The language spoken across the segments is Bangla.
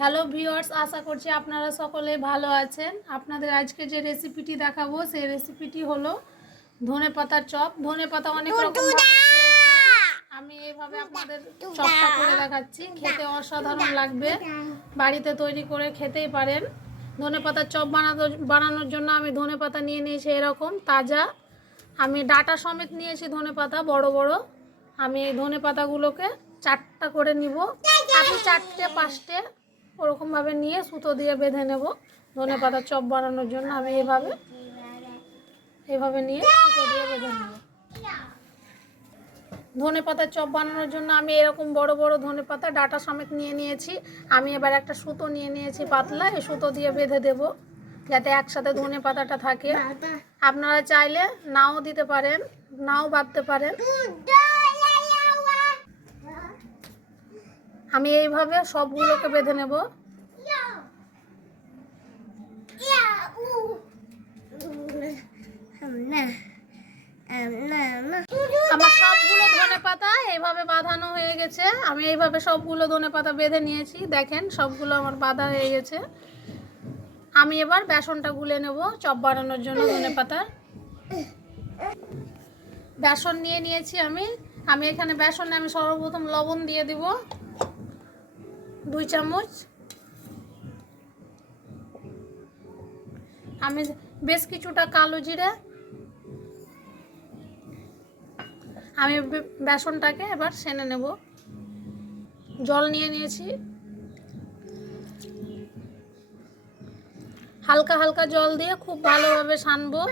হ্যালো ভিউয়ার্স, আশা করছি আপনারা সকলে ভালো আছেন। আপনাদের আজকে যে রেসিপিটি দেখাবো সেই রেসিপিটি হলো ধনেপাতার চপ। ধনেপাতা অনেক রকম ভাবে খেয়েছেন, আমি এইভাবে আপনাদের চপটা করে দেখাচ্ছি। খেতে অসাধারণ লাগবে, বাড়িতে তৈরি করে খেতেই পারেন। ধনেপাতার চপ বানানোর জন্য আমি ধনেপাতা নিয়ে নিয়েছি এরকম তাজা। আমি ডাটা সমেত নিয়েছি ধনেপাতা বড় বড়। আমি এই ধনেপাতাগুলোকে 4টা করে নিব। আপনি 4টে 5টে ওরকমভাবে নিয়ে সুতো দিয়ে বেঁধে নেব। ধনেপাতার চপ বানানোর জন্য আমি এইভাবে নিয়ে সুতো দিয়ে বেঁধে নেব। ধনেপাতার চপ বানানোর জন্য আমি এরকম বড় বড় ধনেপাতা ডাটা সমেত নিয়ে নিয়েছি। আমি এবার একটা সুতো নিয়ে নিয়েছি পাতলা, এই সুতো দিয়ে বেঁধে দেব যাতে একসাথে ধনেপাতাটা থাকে। আপনারা চাইলে নাও দিতে পারেন, নাও বাঁধতে পারেন। আমি এইভাবে সবগুলোকে বেঁধে নেব। আমার সবগুলো ধনেপাতা এইভাবে বাঁধানো হয়ে গেছে। আমি এইভাবে সবগুলো ধনেপাতা বেঁধে নিয়েছি। দেখেন সবগুলো আমার বাঁধা হয়ে গেছে। আমি এবার বেসনটা গুলে নেব চপ বানানোর জন্য। ধনেপাতার বেসন নিয়ে নিয়েছি আমি এখানে বেসনে আমি সর্বপ্রথম লবণ দিয়ে দিব 2 চামচ। আমি বেশ কিছুটা কালো জিরে। আমি বেসনটাকে এবার সেনে নেব। জল নিয়ে নিয়েছি, হালকা হালকা জল দিয়ে খুব ভালোভাবে সানবো।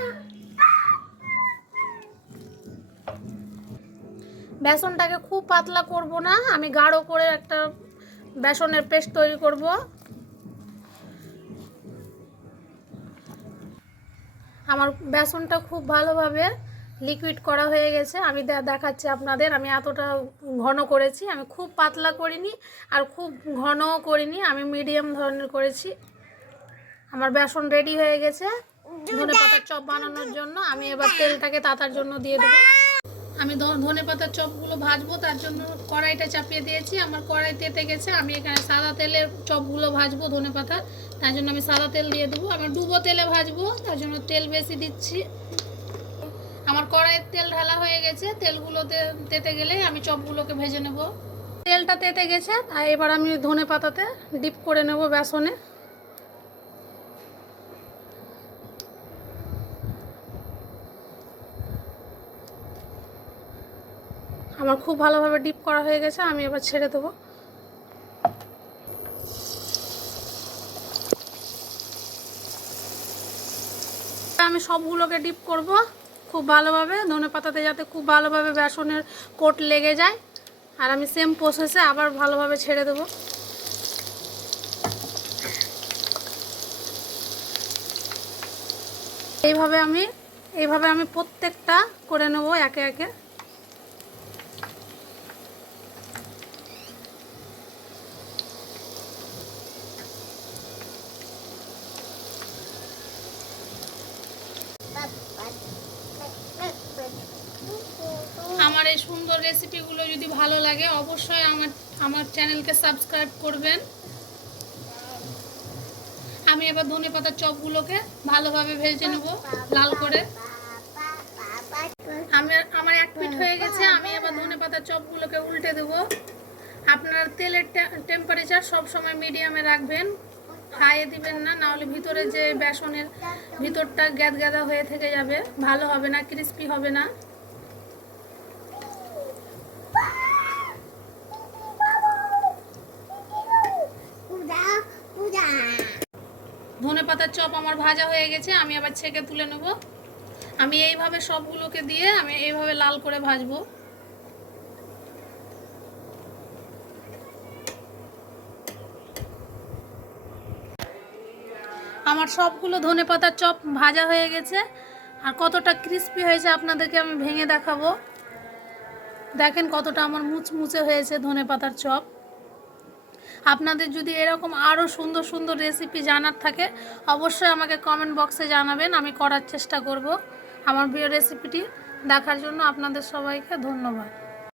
বেসনটাকে খুব পাতলা করব না, আমি গাঢ় করে একটা বেসনের পেস্ট তৈরি করব। আমার বেসনটা খুব ভালোভাবে লিকুইড করা হয়ে গেছে। আমি দেখাচ্ছি আপনাদের। আমি এতটা ঘন করেছি, আমি খুব পাতলা করিনি আর খুব ঘনও করিনি, আমি মিডিয়াম ধরনের করেছি। আমার বেসন রেডি হয়ে গেছে ধনেপাতার চপ বানানোর জন্য। আমি এবার তেলটাকে তাতার জন্য দিয়ে দেবো। আমি ধনেপাতার চপগুলো ভাজবো, তার জন্য কড়াইটা চাপিয়ে দিয়েছি। আমার কড়াই তেতে গেছে। আমি এখানে সাদা তেলের চপগুলো ভাজবো ধনেপাতার, তার জন্য আমি সাদা তেল দিয়ে দেবো। আমার ডুবো তেলে ভাজবো, তার জন্য তেল বেশি দিচ্ছি। আমার কড়াইয়ের তেল ঢালা হয়ে গেছে। তেলগুলো তেতে গেলেই আমি চপগুলোকে ভেজে নেব। তেলটা তেতে গেছে, তাই এবার আমি ধনেপাতাতে ডিপ করে নেব বেসনে। আমার খুব ভালোভাবে ডিপ করা হয়ে গেছে, আমি এবার ছেড়ে দেবো। আমি সবগুলোকে ডিপ করব খুব ভালোভাবে ধনেপাতাতে, যাতে খুব ভালোভাবে বেসনের কোট লেগে যায়। আর আমি সেম প্রসেসে আবার ভালোভাবে ছেড়ে দেবো। এইভাবে আমি প্রত্যেকটা করে নেব একে একে। আমার এই সুন্দর রেসিপিগুলো যদি ভালো লাগে অবশ্যই আমার চ্যানেলকে সাবস্ক্রাইব করবেন। আমি এবার ধনেপাতার চপগুলোকে ভালোভাবে ভেজে নেব লাল করে। আমার 1 পিঠ হয়ে গেছে। আমি এবার ধনেপাতার চপগুলোকে উল্টে দেব। আপনার তেলের টেম্পারেচার সব সময় মিডিয়ামে রাখবেন, হাইয়ে দিবেন না, নাহলে ভিতরে যে বেসনের ভিতরটা গ্যাদা হয়ে থেকে যাবে, ভালো হবে না, ক্রিস্পি হবে না। ধনেপাতার চপ আমার ভাজা হয়ে গেছে, আমি আবার ছেঁকে তুলে নেব। আমি এইভাবে সবগুলোকে দিয়ে আমি এইভাবে লাল করে ভাজবো। আমার সবগুলো ধনেপাতার চপ ভাজা হয়ে গেছে, আর কতটা ক্রিস্পি হয়েছে আপনাদেরকে আমি ভেঙে দেখাবো। দেখেন কতটা আমার মুচমুচে হয়েছে ধনেপাতার চপ। আপনাদের যদি এরকম আরও সুন্দর সুন্দর রেসিপি জানার থাকে অবশ্যই আমাকে কমেন্ট বক্সে জানাবেন, আমি করার চেষ্টা করব। আমার প্রিয় রেসিপিটি দেখার জন্য আপনাদের সবাইকে ধন্যবাদ।